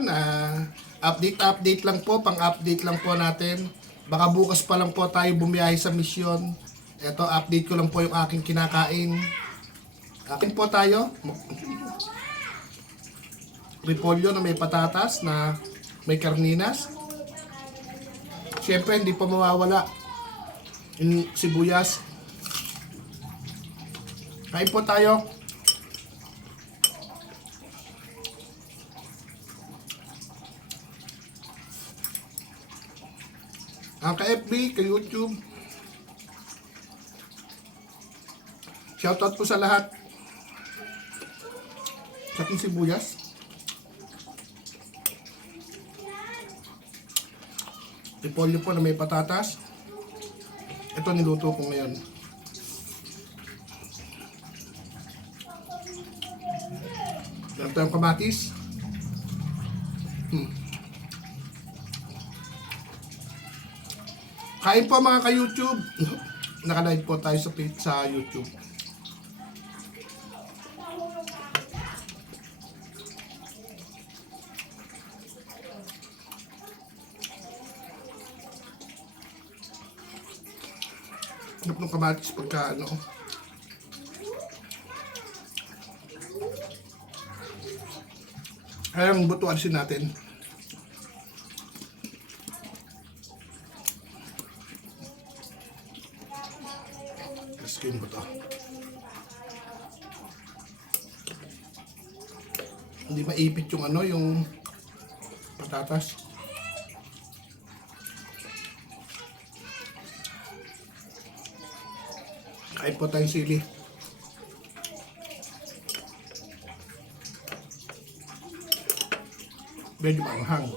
na update lang po, pang-update lang po natin. Baka bukas pa lang po tayo bumiyahe sa misyon. Ito, update ko lang po yung aking kinakain. Akin po tayo. Repolyo na may patatas, na may karninas. Siyempre, hindi pa mawawala yung sibuyas. Kain po tayo. Ang ka-FB, ka-YouTube. Shoutout po sa lahat. Sa aking sibuyas. Repolyo po na may patatas. Ito niluto ko ngayon. Meron tayong kamatis. Kain po mga ka-YouTube. Naka-live po tayo sa YouTube. Sarap ng kamatis pagka ano. Kaya ang buto alisin natin. Skin buto. Hindi maipit yung ano, yung patatas. Kain po tayong sili. Medyo maanghang.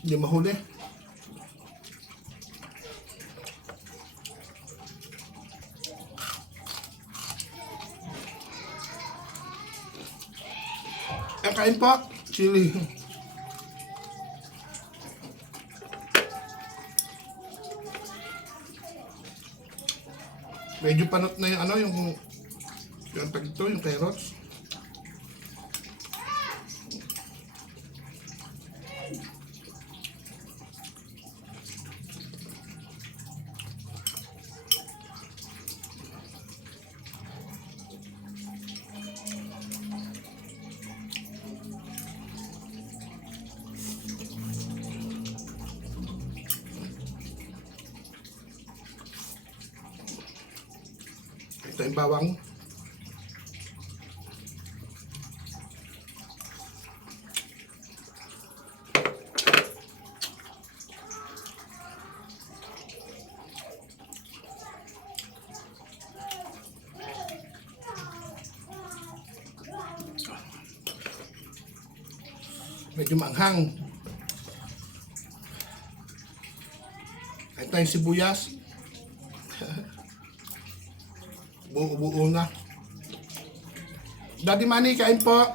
Hindi mahuli. Kain po, chili. Medyo panot na yung ano, yung tag ito, yung carrots. Ito yung bawang. Medyo maanghang. Ito yung sibuyas. Buo-buo na. Daddy Manny, kain po.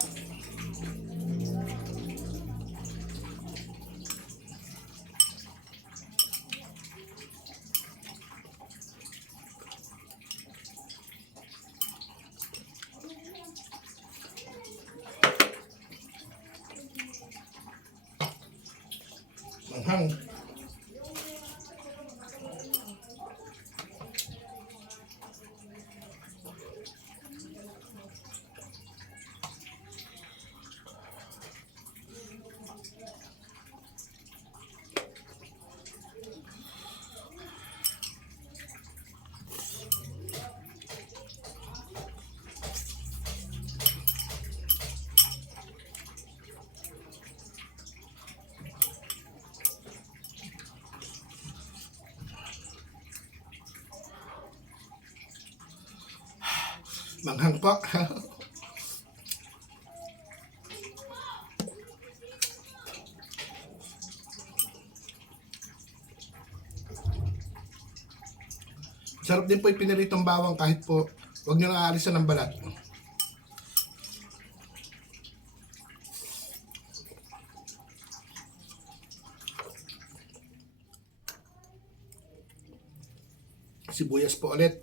Manghang. Manghang po. Sarap din po yung piniritong bawang kahit po huwag nyo nang aalisan ng balat. Sibuyas po ulit.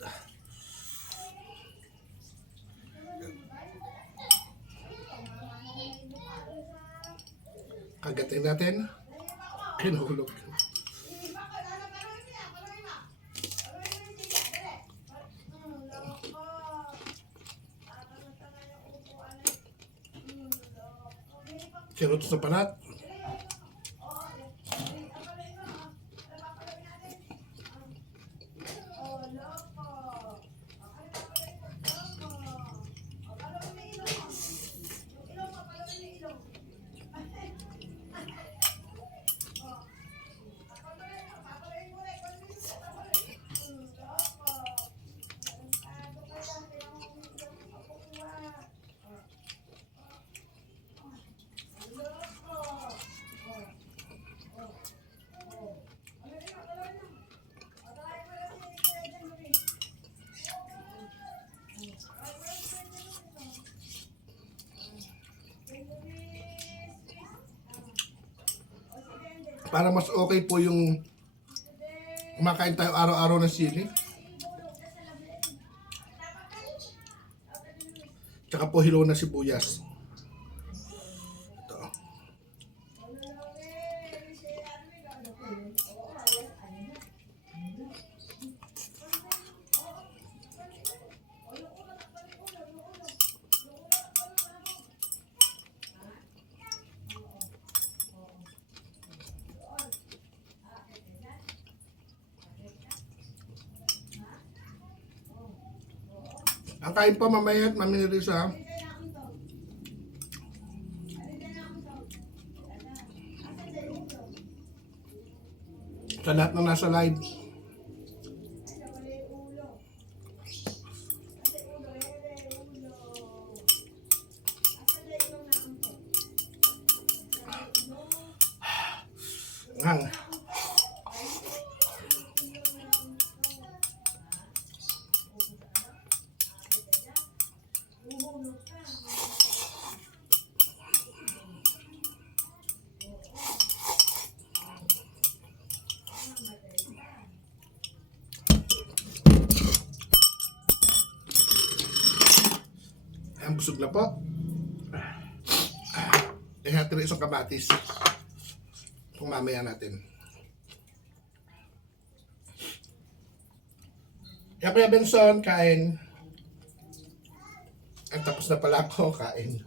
Kagatin natin. Pinahulog. Kirutos na palat. Para mas okay po yung kumakain tayo araw-araw ng sili. Tsaka po hilaw na sibuyas. Ito. Ang kain po mamaya at maminilis ha. Sa lahat ng nasa live. Hang. Ayan, busog na po. Natin na isang kamatis. Kung mamaya natin. Kaya Kuya Benson, kain. Ang tapos na pala ako, kain.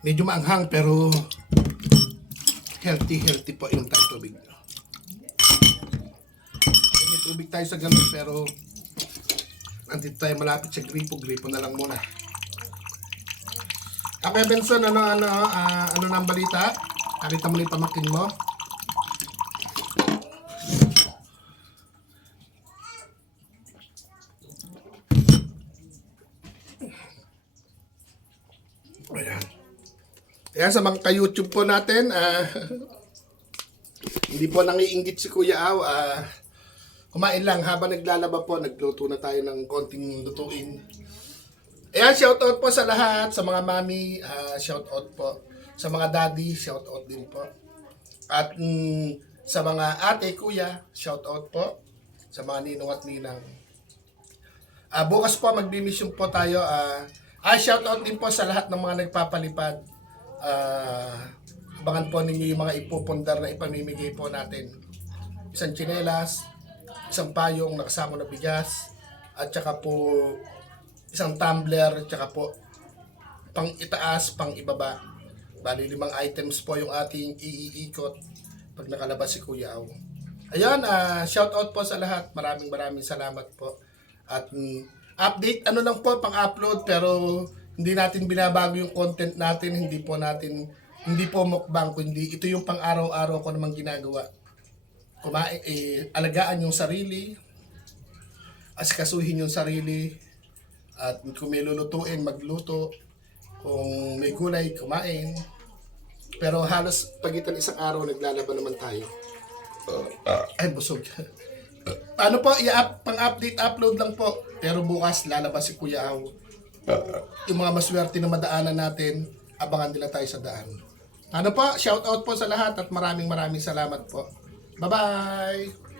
Medyo maanghang pero healthy po yung tayo tubig. May tubig tayo sa ganun pero nandito tayo malapit sa gripo na lang muna. Okay Benson, ano na ang balita? Nakita mo na yung pamangkin mo? Ayan. Kaya sa mga ka-YouTube po natin, hindi po nangiinggit si Kuya Aw. Kumain lang habang naglalaba po, nagluto na tayo ng konting lutuin. Ayan, shoutout po sa lahat, sa mga mami, shoutout po. Sa mga daddy, shoutout din po. At sa mga ate, kuya, shoutout po. Sa mga ninong at ninang. Bukas po, magbimission po tayo. Shoutout din po sa lahat ng mga nagpapalipad. Abangan po ninyo yung mga ipupundar na ipamimigay po natin. Isang tsinelas, isang payong nakasama na bigas, at saka po isang tumbler, at saka po pang itaas, pang ibaba. Bali 5 items po yung ating iikot pag nakalabas si Kuya Aw. Ayan, shoutout po sa lahat. Maraming salamat po. At update, lang po, pang-upload, pero hindi natin binabago yung content natin, hindi po mukbang, kundi ito yung pang araw-araw ko namang ginagawa. kumain, alagaan yung sarili, asikasuhin yung sarili, at kung may lulutuin, magluto, kung may gulay, kumain. Pero halos pagitan isang araw, naglalaban naman tayo. Ay, busog. Paano po, pang-update, upload lang po. Pero bukas, lalabas si Kuya Aw. Yung mga maswerte na madaanan natin, abangan nila tayo sa daan. Ano po, shout out po sa lahat at maraming salamat po. Bye-bye!